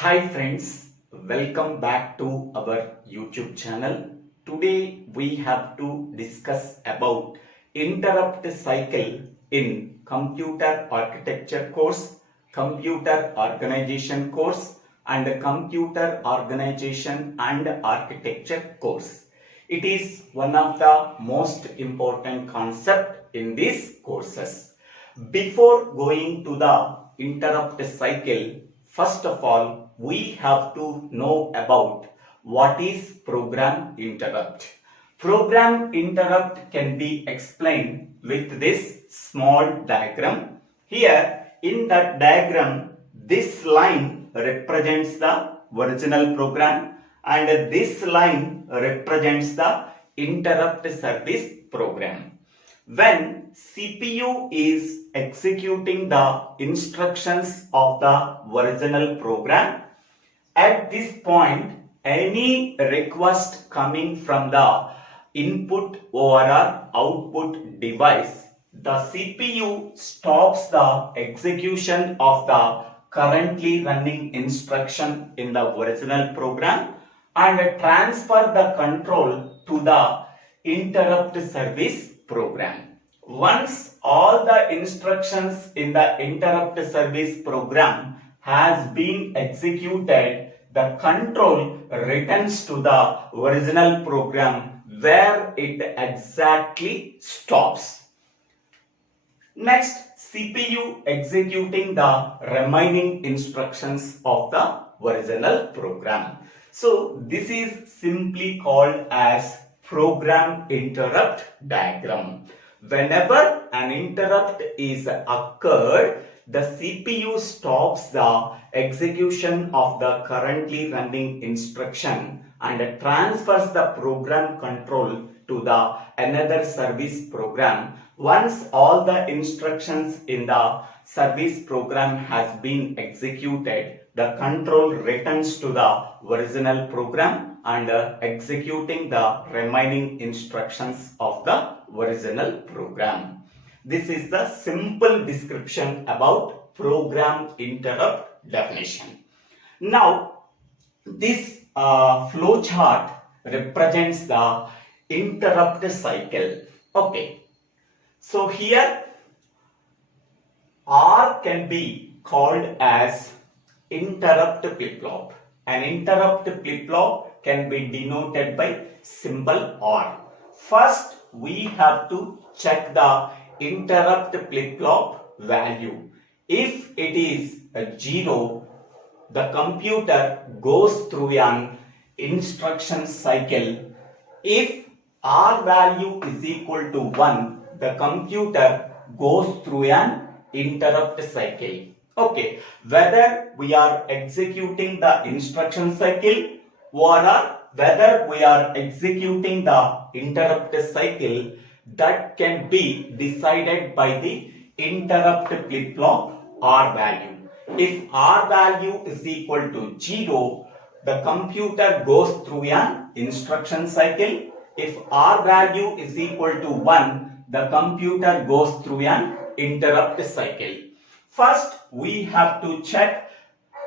Hi friends, welcome back to our YouTube channel. Today we have to discuss about interrupt cycle in computer architecture course, computer organization course and computer organization and architecture course. It is one of the most important concept in these courses. Before going to the interrupt cycle, first of all, we have to know about what is program interrupt. Program interrupt can be explained with this small diagram. Here, in that diagram, this line represents the original program and this line represents the interrupt service program. When CPU is executing the instructions of the original program, at this point, any request coming from the input or output device, the CPU stops the execution of the currently running instruction in the original program and transfer the control to the interrupt service program. Once all the instructions in the interrupt service program has been executed, the control returns to the original program where it exactly stops. Next, CPU executing the remaining instructions of the original program. So, this is simply called as program interrupt diagram. Whenever an interrupt is occurred, the CPU stops the execution of the currently running instruction and transfers the program control to the another service program. Once all the instructions in the service program has been executed, the control returns to the original program and executing the remaining instructions of the original program. This is the simple description about program interrupt definition. Now, this flow chart represents the interrupt cycle. Okay. So here R can be called as interrupt flip-flop. An interrupt flip-flop can be denoted by symbol R. First, we have to check the interrupt flip-flop value. If it is a 0, the computer goes through an instruction cycle. If R value is equal to 1, the computer goes through an interrupt cycle. Okay, whether we are executing the instruction cycle or whether we are executing the interrupt cycle, that can be decided by the interrupt flip-flop R value. If R value is equal to 0, the computer goes through an instruction cycle. If R value is equal to 1, the computer goes through an interrupt cycle. First, we have to check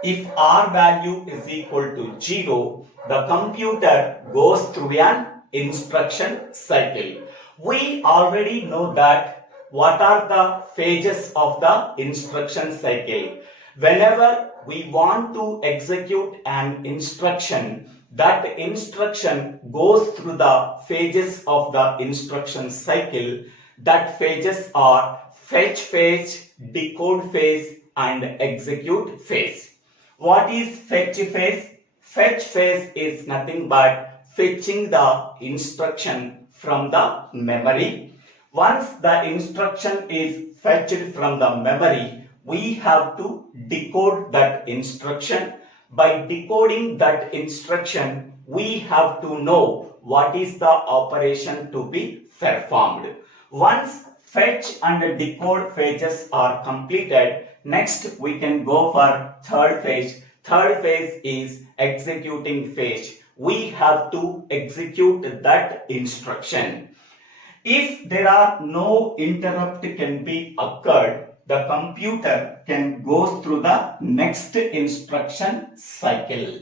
if R value is equal to 0, the computer goes through an instruction cycle. We already know that what are the phases of the instruction cycle. Whenever we want to execute an instruction, that instruction goes through the phases of the instruction cycle. That phases are fetch phase, decode phase and execute phase. What is fetch phase? Fetch phase is nothing but fetching the instruction from the memory. Once the instruction is fetched from the memory, we have to decode that instruction. By decoding that instruction, we have to know what is the operation to be performed. Once fetch and decode phases are completed, next we can go for third phase. Third phase is executing phase. We have to execute that instruction. If there are no interrupt can be occurred, the computer can go through the next instruction cycle.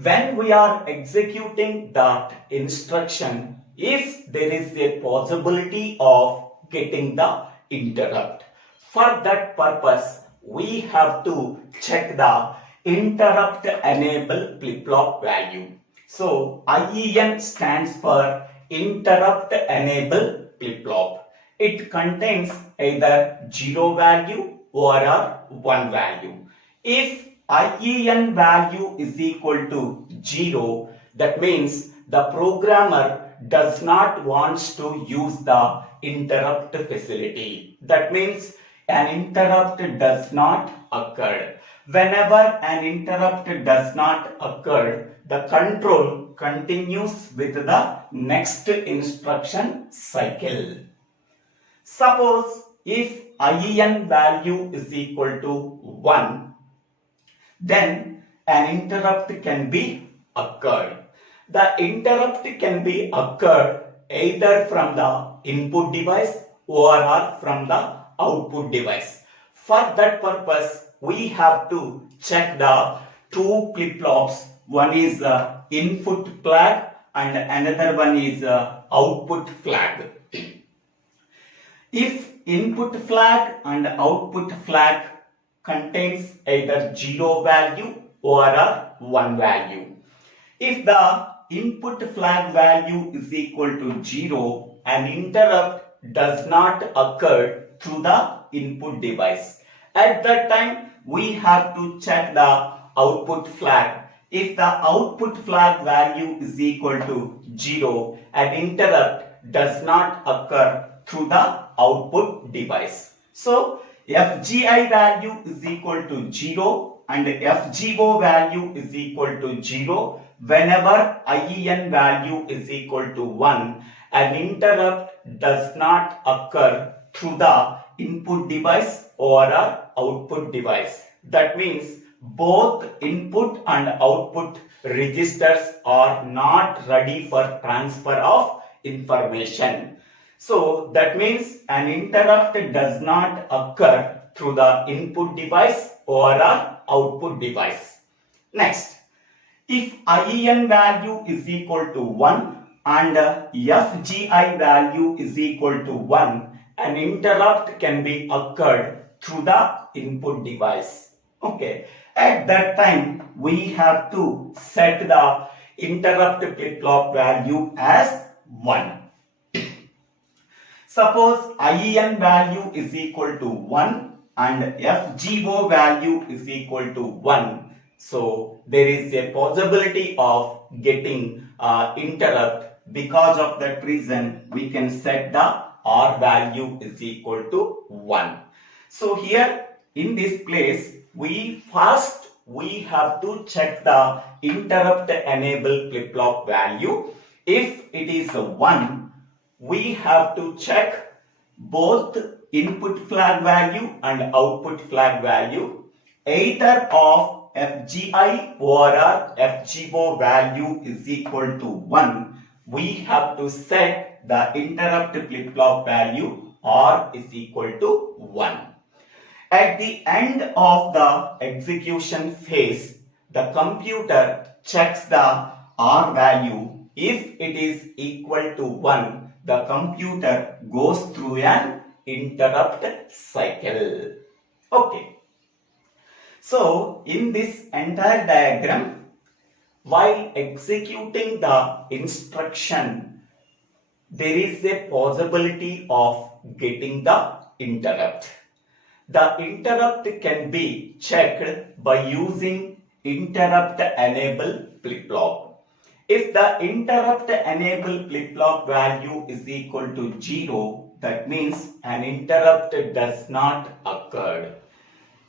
When we are executing that instruction, if there is a possibility of getting the interrupt, for that purpose we have to check the interrupt enable flip-flop value. So IEN stands for interrupt enable flip-flop. It contains either 0 value or 1 value. If IEN value is equal to 0, that means the programmer does not want to use the interrupt facility. That means an interrupt does not occur. Whenever an interrupt does not occur, the control continues with the next instruction cycle. Suppose if IEN value is equal to 1, then an interrupt can be occurred. The interrupt can be occurred either from the input device or from the output device. For that purpose, we have to check the two flip-flops. One is input flag and another one is output flag. If input flag and output flag contains either 0 value or 1 value. If the input flag value is equal to 0, an interrupt does not occur through the input device. At that time, we have to check the output flag. If the output flag value is equal to 0, an interrupt does not occur through the output device. So, FGI value is equal to 0 and FGO value is equal to 0. Whenever IEN value is equal to 1, an interrupt does not occur through the input device or output device. That means both input and output registers are not ready for transfer of information. So that means an interrupt does not occur through the input device or output device. Next, if IEN value is equal to 1 and FGI value is equal to 1, an interrupt can be occurred through the input device. Okay, at that time we have to set the interrupt flip-flop value as 1. Suppose IEN value is equal to 1 and FGO value is equal to 1. So there is a possibility of getting interrupt. Because of that reason, we can set the R value is equal to 1. So here in this place, we have to check the interrupt enable flip-flop value. If it is 1, we have to check both input flag value and output flag value. Either of FGI or FGO value is equal to 1. We have to set the interrupt flip-flop value R is equal to 1. At the end of the execution phase, the computer checks the R value. If it is equal to 1, the computer goes through an interrupt cycle. Okay. So, in this entire diagram, while executing the instruction, there is a possibility of getting the interrupt. The interrupt can be checked by using interrupt enable flip-flop. If the interrupt enable flip-flop value is equal to 0, that means an interrupt does not occur.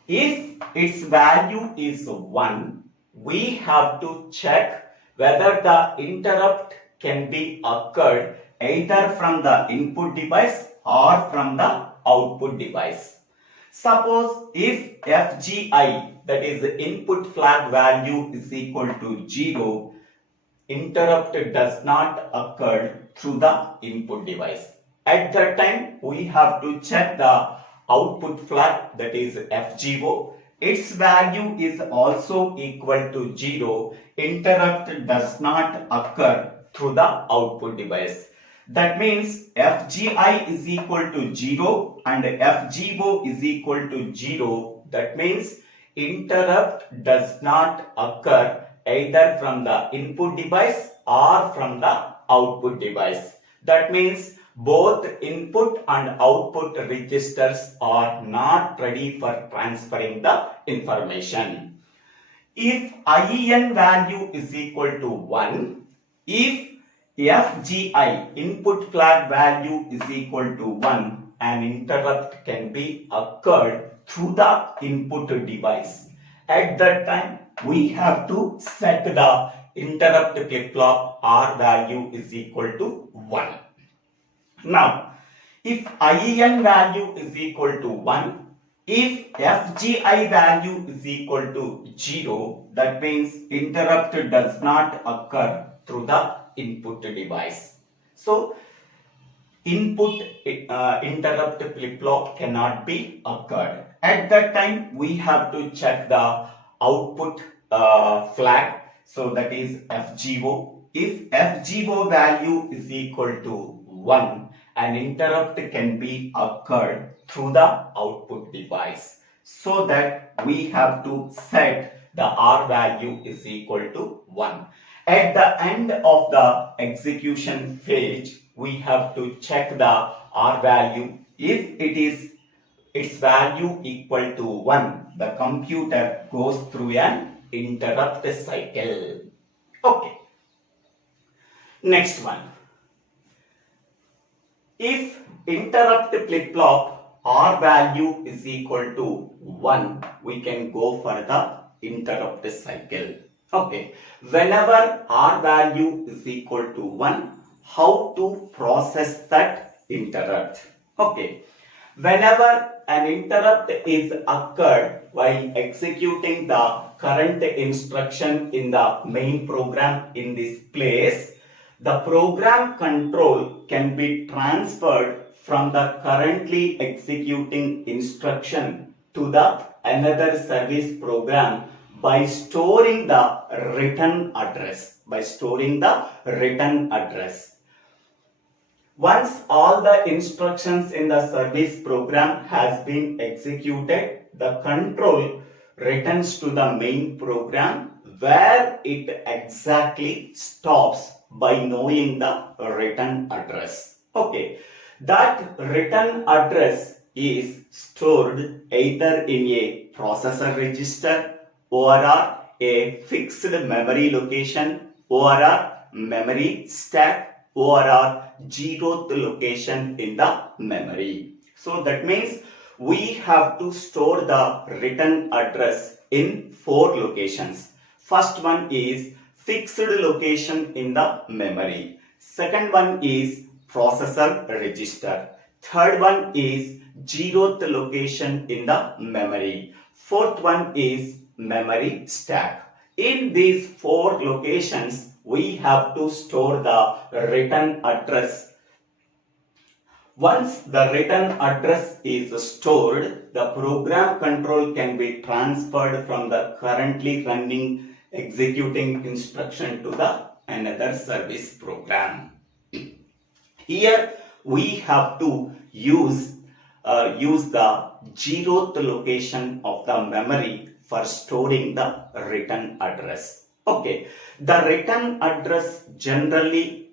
If its value is 1, we have to check whether the interrupt can be occurred either from the input device or from the output device. Suppose if FGI, that is input flag value, is equal to 0, interrupt does not occur through the input device. At that time, we have to check the output flag, that is FGO. Its value is also equal to 0. Interrupt does not occur through the output device. That means FGI is equal to 0 and FGO is equal to 0. That means interrupt does not occur either from the input device or from the output device. That means both input and output registers are not ready for transferring the information. If IN value is equal to 1, if FGI input flag value is equal to 1, an interrupt can be occurred through the input device. At that time, we have to set the interrupt flip-flop R value is equal to 1. Now, if IN value is equal to 1, if FGI value is equal to 0, that means interrupt does not occur through the input device. So, input interrupt flip-flop cannot be occurred. At that time, we have to check the output flag. So, that is FGO. If FGO value is equal to 1, an interrupt can be occurred through the output device. So that we have to set the R value is equal to 1. At the end of the execution phase, we have to check the R value. If it is its value equal to 1, the computer goes through an interrupt cycle. Okay. Next one. If interrupt flip-flop R value is equal to 1, we can go for the interrupt cycle. Okay. Whenever R value is equal to 1, how to process that interrupt? Okay. Whenever an interrupt is occurred while executing the current instruction in the main program in this place, the program control can be transferred from the currently executing instruction to the another service program by storing the return address. Once all the instructions in the service program has been executed, the control returns to the main program where it exactly stops by knowing the return address. Okay, that return address is stored either in a processor register or a fixed memory location or a memory stack or a zeroth location in the memory. So that means we have to store the return address in 4 locations. First one is fixed location in the memory. Second one is processor register. Third one is zeroth location in the memory. Fourth one is memory stack. In these 4 locations, we have to store the return address. Once the return address is stored, the program control can be transferred from the currently running executing instruction to the another service program. Here we have to use the zeroth location of the memory for storing the return address. Okay, the return address generally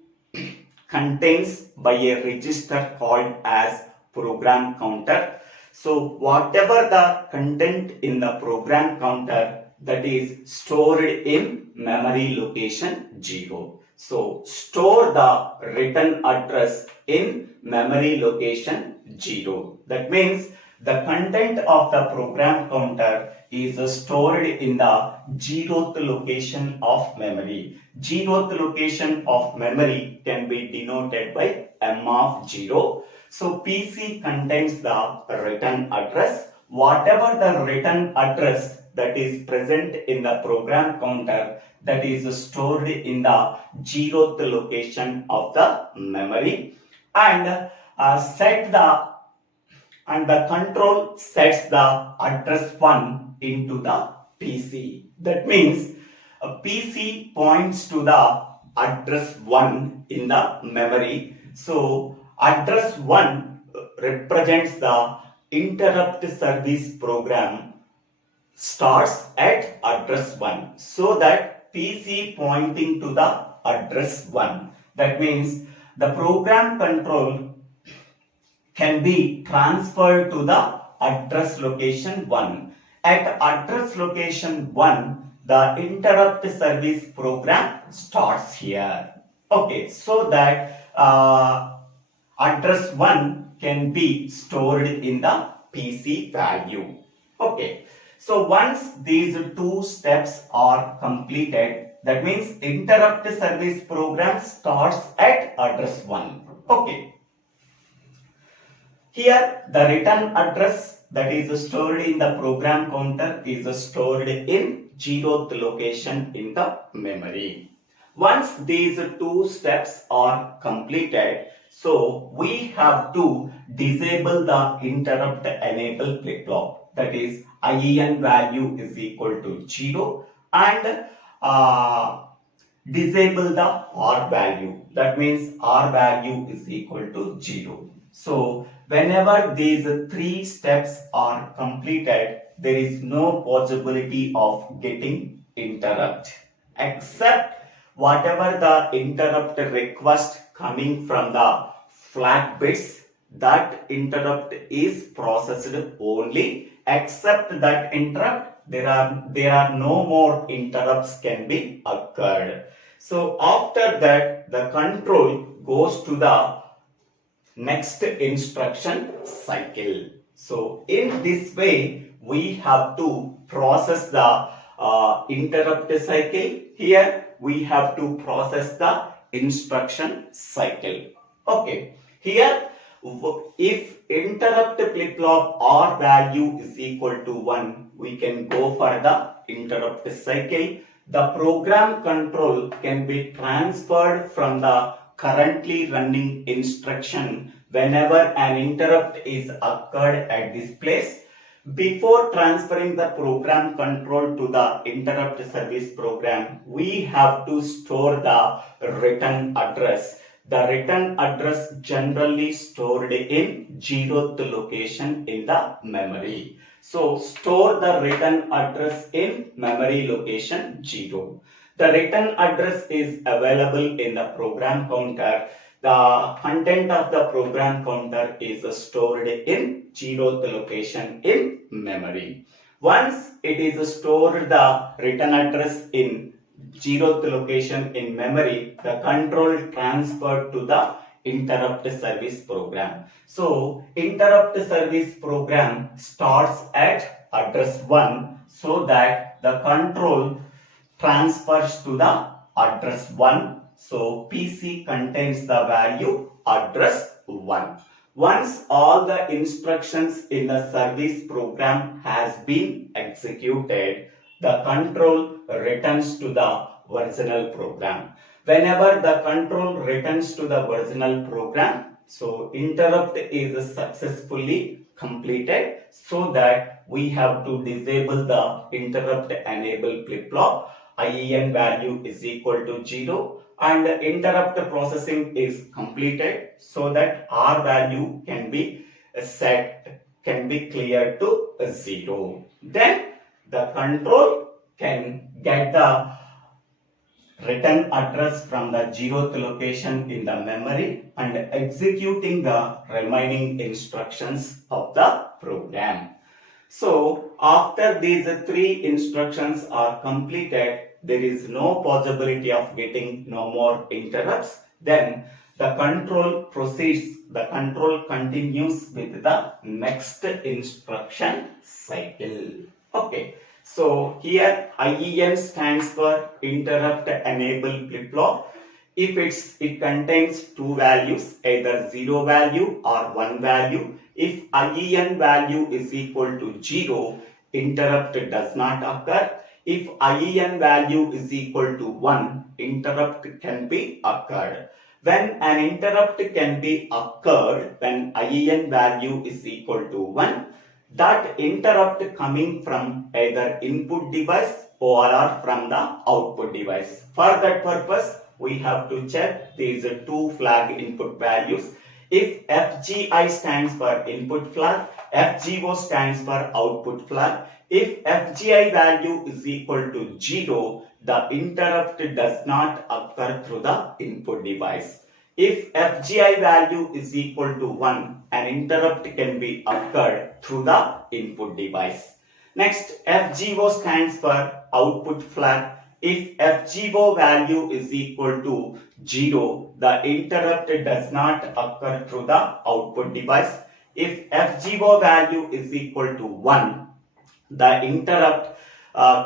contains by a register called as program counter. So whatever the content in the program counter, that is stored in memory location 0. So store the return address in memory location 0. That means the content of the program counter is stored in the 0th location of memory. 0th location of memory can be denoted by M of 0. So PC contains the return address. Whatever the return address that is present in the program counter, that is stored in the 0th location of the memory, and set the and the control sets the address 1 into the PC. That means a PC points to the address 1 in the memory. So address 1 represents the interrupt service program starts at address 1. So that PC pointing to the address 1. That means the program control can be transferred to the address location 1. At address location 1, the interrupt service program starts here. Okay, so that address 1 can be stored in the PC value. Okay, so once these two steps are completed, that means interrupt service program starts at address 1. Okay. Here the return address that is stored in the program counter is stored in 0th location in the memory. Once these two steps are completed, so we have to disable the interrupt enable flip-flop. That is IEN value is equal to 0 and disable the R value. That means R value is equal to 0. So whenever these three steps are completed, there is no possibility of getting interrupt except whatever the interrupt request coming from the flag bits, that interrupt is processed only. Except that interrupt, there are no more interrupts can be occurred. So after that, the control goes to the next instruction cycle. So in this way, we have to process the interrupt cycle. Here we have to process the instruction cycle. Okay, here if interrupt flip-flop R value is equal to 1, we can go for the interrupt cycle. The program control can be transferred from the currently running instruction whenever an interrupt is occurred at this place. Before transferring the program control to the interrupt service program, we have to store the return address. The return address generally stored in 0th location in the memory. So store the return address in memory location 0. The return address is available in the program counter. The content of the program counter is stored in 0th location in memory. Once it is stored the return address in 0th location in memory, the control transferred to the interrupt service program. So interrupt service program starts at address 1 so that the control transfers to the address 1. So PC contains the value address 1. Once all the instructions in the service program has been executed, the control returns to the original program. Whenever the control returns to the original program, so interrupt is successfully completed, so that we have to disable the interrupt enable flip-flop. IEN value is equal to 0 and interrupt processing is completed, so that R value can be cleared to 0. Then the control can get the return address from the 0th location in the memory and executing the remaining instructions of the program. So after these three instructions are completed, there is no possibility of getting no more interrupts. Then the control proceeds, the control continues with the next instruction cycle. Okay. So here IEN stands for interrupt enable flip-flop. If it contains two values, either 0 value or 1 value. If IEN value is equal to 0, interrupt does not occur. If IEN value is equal to 1, interrupt can be occurred. When an interrupt can be occurred when IEN value is equal to 1, that interrupt coming from either input device or from the output device. For that purpose, we have to check these two flag input values. If FGI stands for input flag, FGO stands for output flag. If FGI value is equal to 0, the interrupt does not occur through the input device. If FGI value is equal to 1, an interrupt can be occurred through the input device. Next, FGO stands for output flag. If FGO value is equal to 0, the interrupt does not occur through the output device. If FGO value is equal to 1, the interrupt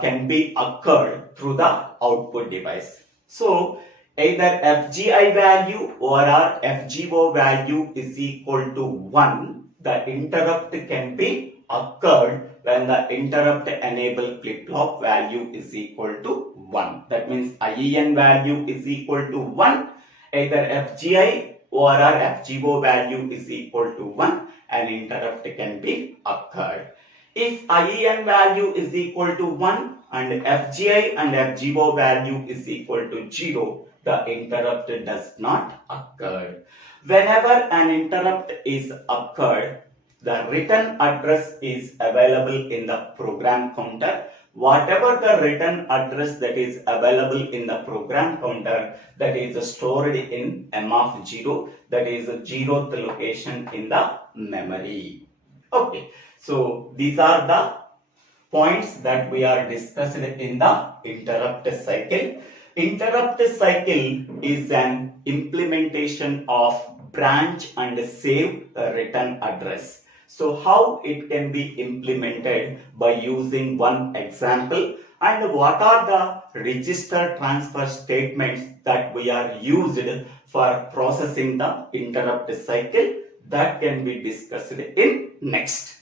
can be occurred through the output device. So, either FGI value or FGO value is equal to 1, the interrupt can be occurred when the interrupt enable flip-flop value is equal to 1. That means IEN value is equal to 1, either FGI or FGO value is equal to 1, an interrupt can be occurred. If IEN value is equal to 1 and FGI and FGO value is equal to 0, the interrupt does not occur. Whenever an interrupt is occurred, the return address is available in the program counter. Whatever the return address that is available in the program counter, that is stored in M of 0, that is 0th location in the memory. Okay, so these are the points that we are discussing in the interrupt cycle. Interrupt cycle is an implementation of branch and save return address. So how it can be implemented? By using one example, and what are the register transfer statements that we are used for processing the interrupt cycle, that can be discussed in next.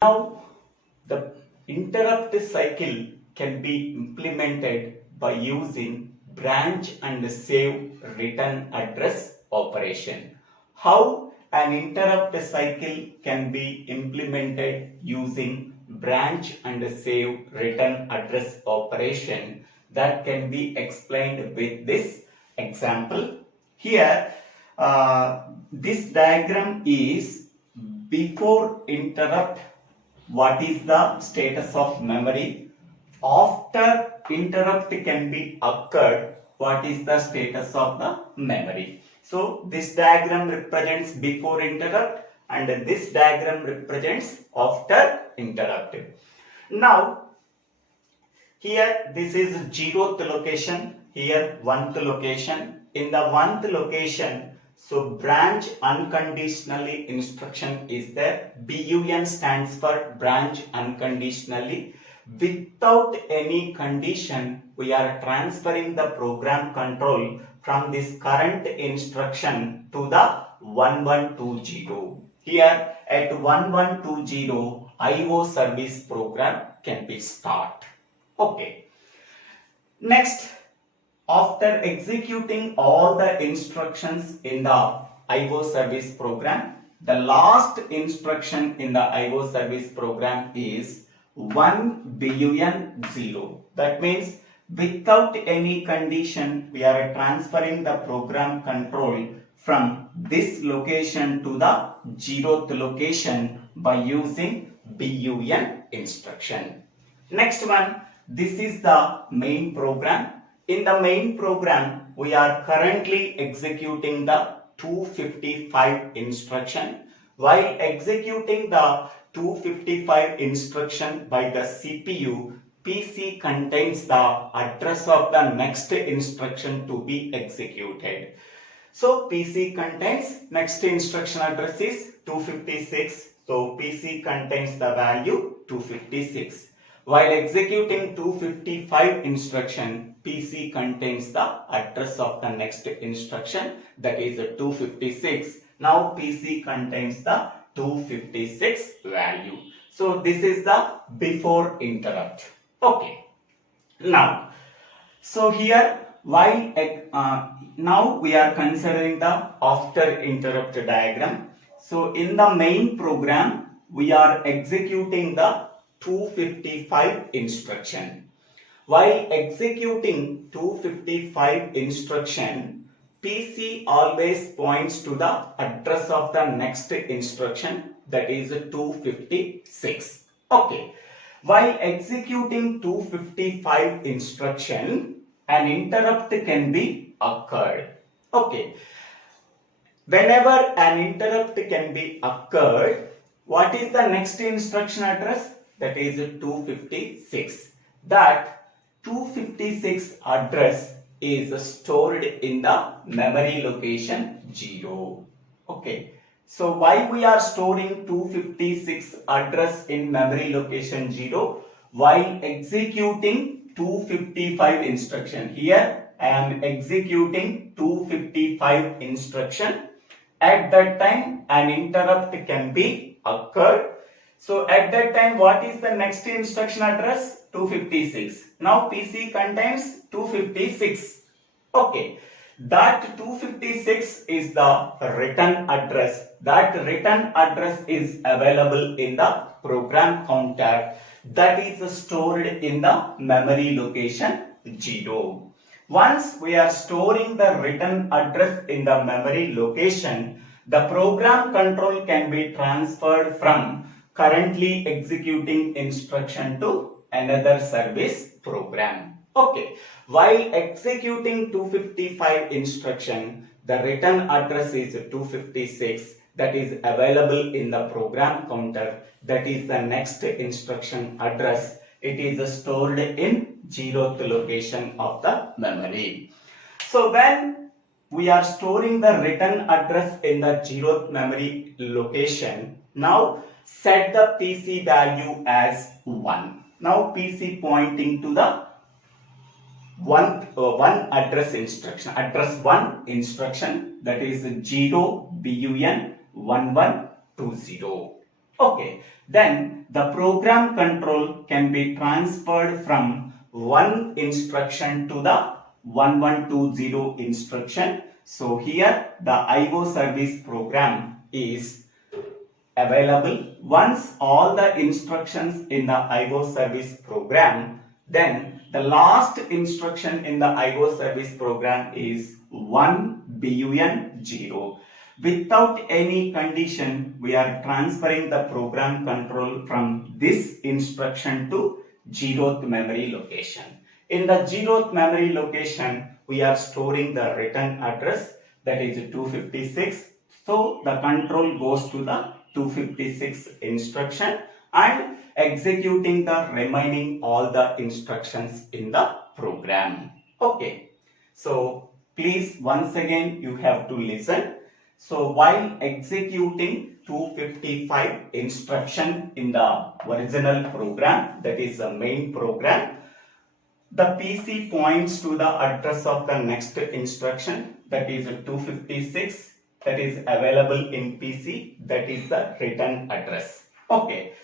Now the interrupt cycle can be implemented by using branch and save return address operation. How an interrupt cycle can be implemented using branch and save return address operation, that can be explained with this example. Here, this diagram is before interrupt, what is the status of memory. After interrupt can be occurred, what is the status of the memory. So this diagram represents before interrupt and this diagram represents after interrupt. Now here this is 0th location, here 1th location. In the 1th location, so branch unconditionally instruction is there. BUN stands for branch unconditionally. Without any condition, we are transferring the program control from this current instruction to the 1120. Here at 1120, IO service program can be start. Okay. Next, after executing all the instructions in the IO service program, the last instruction in the IO service program is 1 BUN 0. That means without any condition, we are transferring the program control from this location to the 0th location by using BUN instruction. Next one, this is the main program. In the main program, we are currently executing the 255 instruction. While executing the 255 instruction by the CPU, PC contains the address of the next instruction to be executed. So PC contains next instruction address is 256. So PC contains the value 256. While executing 255 instruction, PC contains the address of the next instruction, that is 256. Now PC contains the 256 value. So this is the before interrupt. Okay. Now, so here While now we are considering the after interrupt diagram. So in the main program, we are executing the 255 instruction. While executing 255 instruction, PC always points to the address of the next instruction, that is 256. Okay. While executing 255 instruction, an interrupt can be occurred. Okay. Whenever an interrupt can be occurred, what is the next instruction address? That is 256. That 256 address is stored in the memory location 0. Okay. So why we are storing 256 address in memory location 0 while executing 255 instruction? Here I am executing 255 instruction. At that time an interrupt can be occurred. So at that time, what is the next instruction address? 256. Now PC contains 256. Okay. That 256 is the return address. That return address is available in the program counter that is stored in the memory location 0. Once we are storing the return address in the memory location, the program control can be transferred from currently executing instruction to another service program. Okay. While executing 255 instruction, the return address is 256 that is available in the program counter. That is the next instruction address. It is stored in 0th location of the memory. So when we are storing the return address in the 0th memory location, now set the PC value as 1. Now PC pointing to the one address instruction, address 1 instruction, that is 0 BUN 1120. Okay, then the program control can be transferred from one instruction to the 1120 instruction. So here the IO service program is available. Once all the instructions in the IO service program, then the last instruction in the IO service program is 1 BUN 0. Without any condition, we are transferring the program control from this instruction to 0th memory location. In the 0th memory location, we are storing the return address, that is 256. So the control goes to the 256 instruction and executing the remaining all the instructions in the program. Okay. So please once again you have to listen. So while executing 255 instruction in the original program, that is the main program, the PC points to the address of the next instruction, that is 256, that is available in PC, that is the return address. Okay.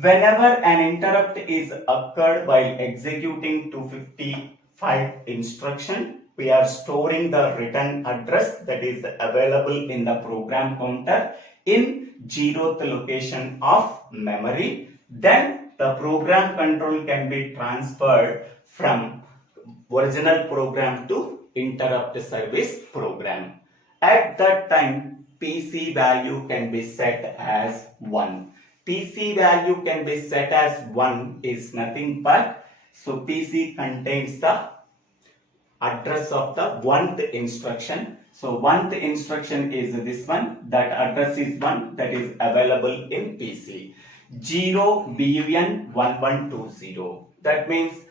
Whenever an interrupt is occurred while executing 255 instruction, we are storing the return address that is available in the program counter in 0th location of memory. Then the program control can be transferred from original program to interrupt service program. At that time, PC value can be set as 1. PC value can be set as 1 is nothing but, so PC contains the address of the 1th instruction. So 1th instruction is this one, that address is 1, that is available in PC. 0 BUN 1120. That means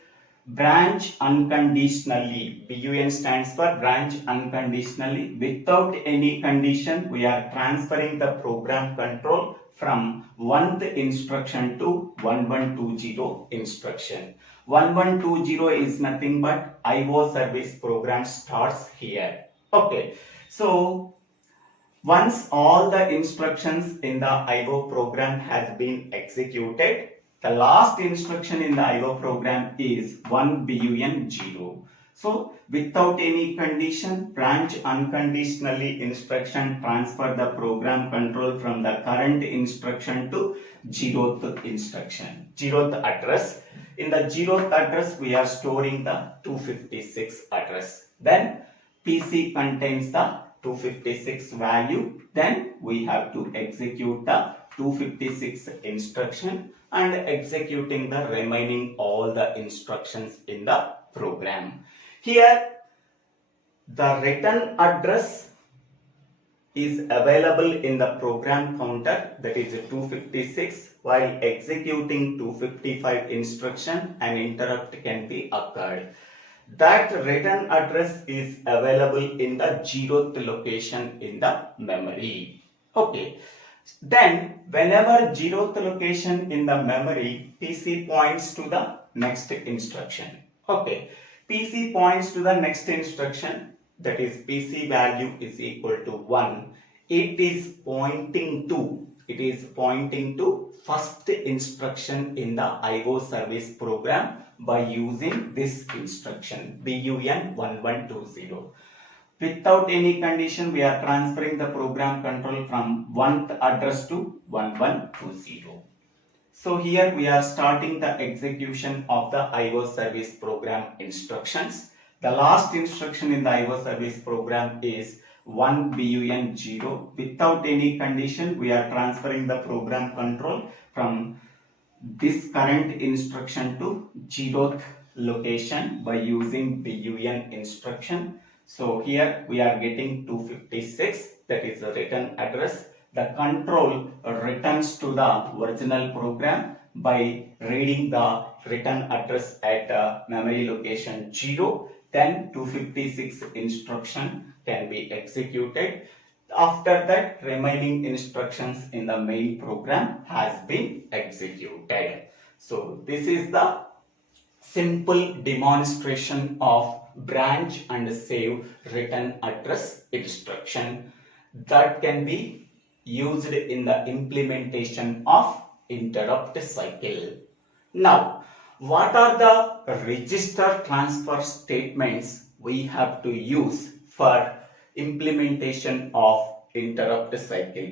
branch unconditionally. BUN stands for branch unconditionally. Without any condition, we are transferring the program control from 1th instruction to 1120 instruction. 1120 is nothing but IO service program starts here. Okay. So once all the instructions in the IO program has been executed, the last instruction in the IO program is 1 BUN 0. So without any condition, branch unconditionally instruction transfer the program control from the current instruction to zeroth instruction, zeroth address. In the zeroth address, we are storing the 256 address. Then PC contains the 256 value. Then we have to execute the 256 instruction and executing the remaining all the instructions in the program. Here the return address is available in the program counter, that is 256. While executing 255 instruction, an interrupt can be occurred. That return address is available in the 0th location in the memory. Okay. Then whenever 0th location in the memory, PC points to the next instruction. Okay. PC points to the next instruction, that is PC value is equal to 1. It is pointing to first instruction in the IO service program by using this instruction BUN 1120. Without any condition, we are transferring the program control from 1th address to 1120. So here we are starting the execution of the IO service program instructions. The last instruction in the IO service program is 1 BUN 0. Without any condition, we are transferring the program control from this current instruction to 0th location by using BUN instruction. So here we are getting 256, that is the return address. The control returns to the original program by reading the return address at memory location 0. Then 256 instruction can be executed. After that, remaining instructions in the main program has been executed. So this is the simple demonstration of branch and save return address instruction that can be used in the implementation of interrupt cycle. Now, what are the register transfer statements we have to use for implementation of interrupt cycle?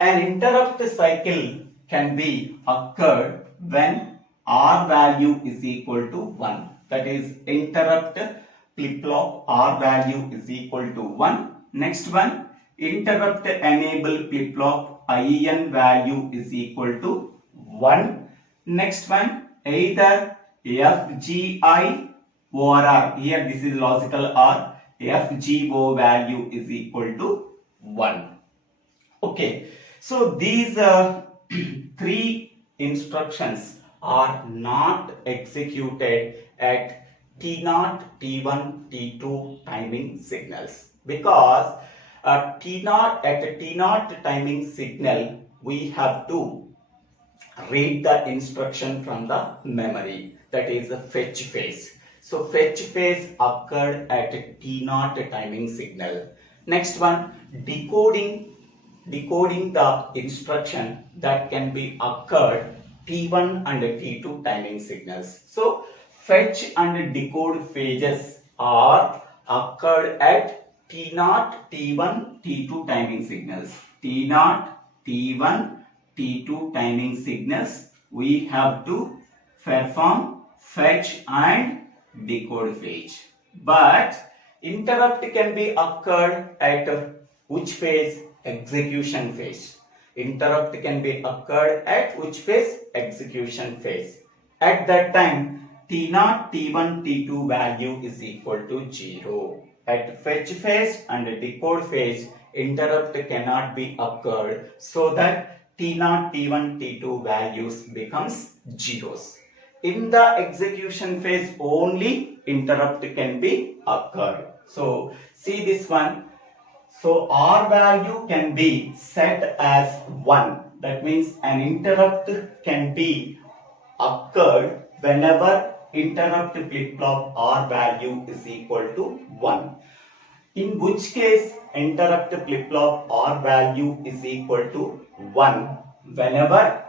An interrupt cycle can be occurred when R value is equal to 1. That is, interrupt flip-flop R value is equal to 1. Next one, interrupt enable flip-flop IN value is equal to 1. Next one, either FGI or R, here this is logical R, FGO value is equal to 1. Okay, so these three instructions are not executed at T0, T1, T2 timing signals, because at T0 timing signal we have to read the instruction from the memory, that is the fetch phase. So fetch phase occurred at T0 timing signal. Next one, decoding the instruction that can be occurred T1 and T2 timing signals. So fetch and decode phases are occurred at T0, T1, T2 timing signals. T0, T1, T2 timing signals, we have to perform fetch and decode phase. But interrupt can be occurred at which phase? Execution phase. Interrupt can be occurred at which phase? Execution phase. At that time, T0, T1, T2 value is equal to 0. At fetch phase and decode phase, interrupt cannot be occurred, so that T0, T1, T2 values becomes zeros. In the execution phase only interrupt can be occurred. So see this one. So R value can be set as 1. That means an interrupt can be occurred whenever interrupt flip-flop R value is equal to 1. In which case interrupt flip-flop R value is equal to 1 whenever,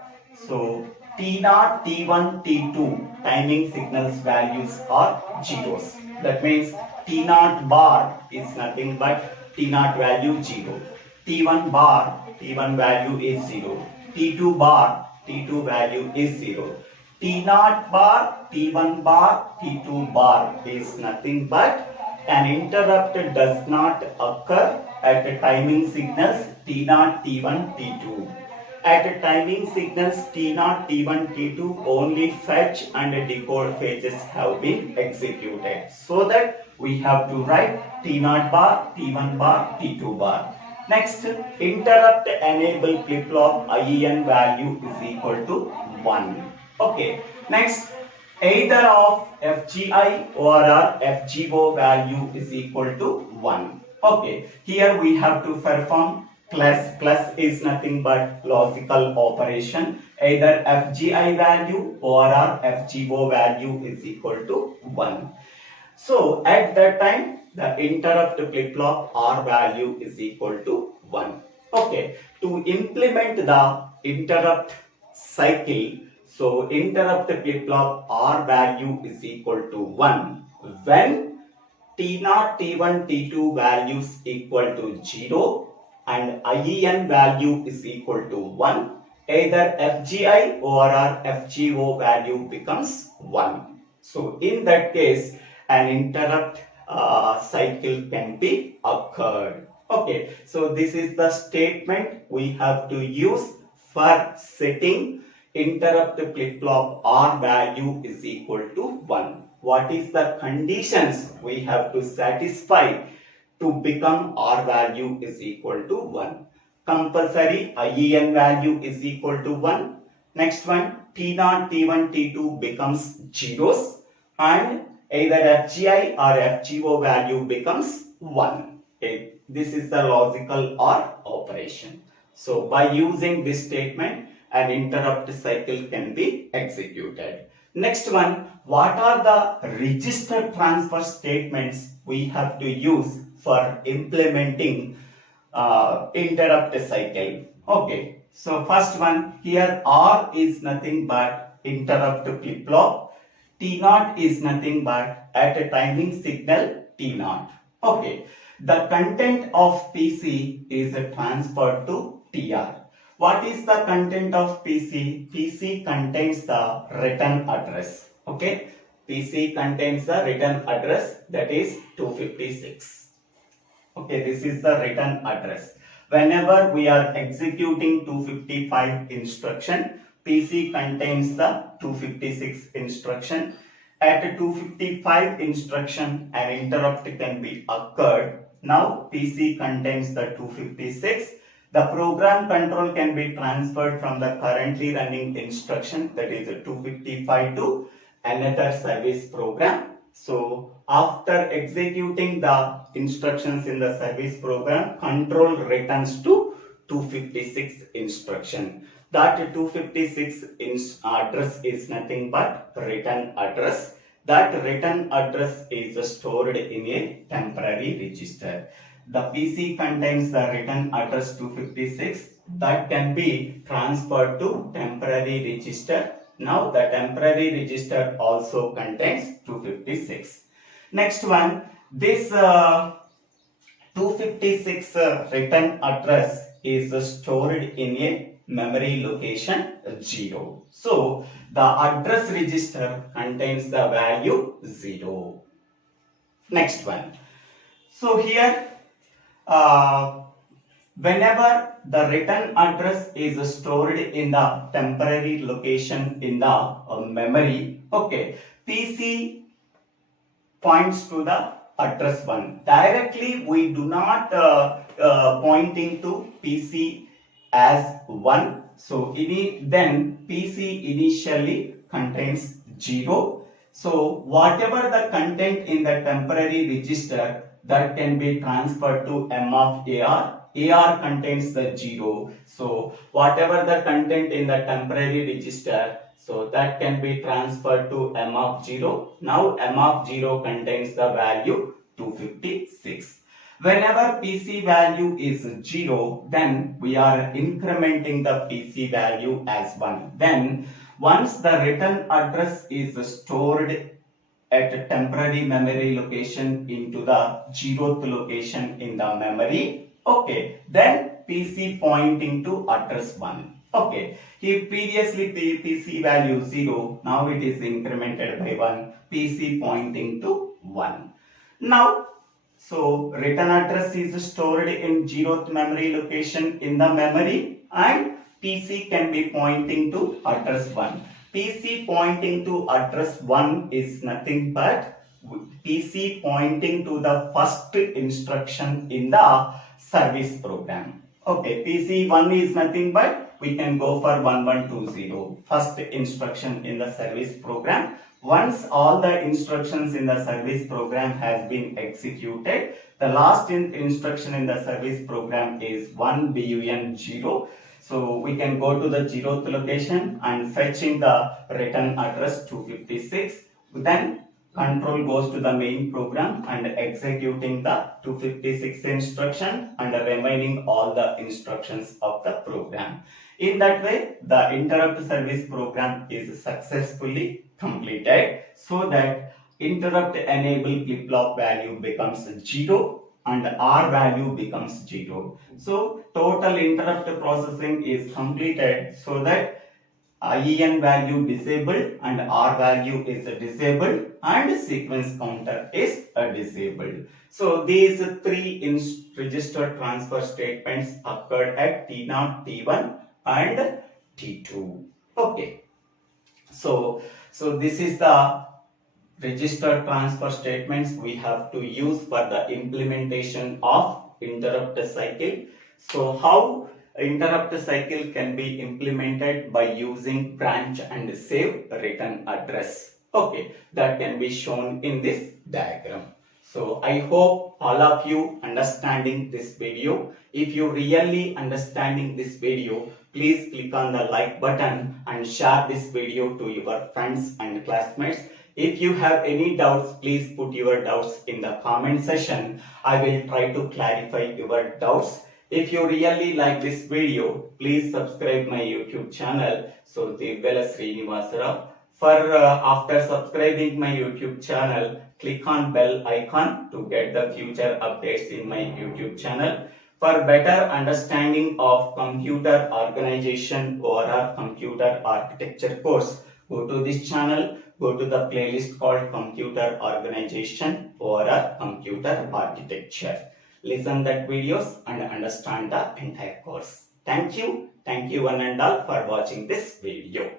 so T0, T1, T2 timing signals values are zeros. That means T0 bar is nothing but T0 value 0. T1 bar, T1 value is 0. T2 bar, T2 value is 0. T0 bar, T1 bar, T2 bar is nothing but an interrupt does not occur at the timing signals T0, T1, T2. At the timing signals T0, T1, T2, only fetch and decode phases have been executed. So that we have to write T0 bar, T1 bar, T2 bar. Next, interrupt enable flip-flop IEN value is equal to 1. Okay. Next, either of FGI or FGO value is equal to 1. Okay. Here we have to perform plus is nothing but logical operation. Either FGI value or FGO value is equal to 1. So at that time, the interrupt flip-flop R value is equal to 1. Okay, to implement the interrupt cycle, so interrupt flip-flop R value is equal to 1 when T0, T1, T2 values equal to 0 and IEN value is equal to 1, either FGI or FGO value becomes 1. So in that case, an interrupt cycle can be occurred. Okay, so this is the statement we have to use for setting interrupt flip-flop R value is equal to 1. What is the conditions we have to satisfy to become R value is equal to 1? Compulsory IEN value is equal to 1. Next one, T0, T1, T2 becomes zeros and either FGI or FGO value becomes 1. Okay, this is the logical OR operation. So by using this statement, an interrupt cycle can be executed. Next one, what are the register transfer statements we have to use for implementing interrupt cycle? Okay, so first one, here R is nothing but interrupt flip-flop. T0 is nothing but at a timing signal T0. Okay, the content of PC is transferred to TR. What is the content of PC? PC contains the return address. Okay, PC contains the return address, that is 256. Okay, this is the return address. Whenever we are executing 255 instruction, PC contains the 256 instruction. At 255 instruction, an interrupt can be occurred. Now PC contains the 256. The program control can be transferred from the currently running instruction, that is 255, to another service program. So after executing the instructions in the service program, control returns to 256 instruction. That 256 address is nothing but return address. That return address is stored in a temporary register. The PC contains the return address 256 that can be transferred to temporary register. Now the temporary register also contains 256. Next one, this 256 return address is stored in a memory location 0. So the address register contains the value 0. Next one. So here whenever the return address is stored in the temporary location in the memory, okay, PC points to the address 1. Directly we do not pointing to PC as 1. So then PC initially contains 0. So whatever the content in the temporary register, that can be transferred to M of AR. AR contains the 0. So whatever the content in the temporary register, so that can be transferred to M of 0. Now M of 0 contains the value 256. Whenever PC value is 0, then we are incrementing the PC value as 1. Then Once the return address is stored at a temporary memory location into the 0th location in the memory, okay, then PC pointing to address 1. Okay, if previously PC value 0, now it is incremented by 1, PC pointing to 1. Now, so return address is stored in 0th memory location in the memory and PC can be pointing to address 1. PC pointing to address 1 is nothing but PC pointing to the first instruction in the service program. Okay, PC 1 is nothing but we can go for 1120, first instruction in the service program. Once all the instructions in the service program has been executed, the last instruction in the service program is 1BUN0. So we can go to the 0th location and fetching the return address 256. Then control goes to the main program and executing the 256 instruction and remaining all the instructions of the program. In that way, the interrupt service program is successfully completed so that interrupt enable flip-flop value becomes 0 and R value becomes 0. So total interrupt processing is completed so that EN value disabled and R value is disabled and sequence counter is disabled. So these three register transfer statements occurred at T0, T1 and T2. Okay. So this is the register transfer statements we have to use for the implementation of interrupt cycle. So how interrupt cycle can be implemented by using branch and save return address. Okay, that can be shown in this diagram. So I hope all of you understanding this video. If you really understanding this video, please click on the like button and share this video to your friends and classmates. If you have any doubts, please put your doubts in the comment section. I will try to clarify your doubts. If you really like this video, please subscribe my YouTube channel. So Divvela Srinivasarao. For after subscribing my YouTube channel, click on bell icon to get the future updates in my YouTube channel. For better understanding of computer organization or computer architecture course, go to this channel. Go to the playlist called Computer Organization or Computer Architecture. Listen that videos and understand the entire course. Thank you one and all for watching this video.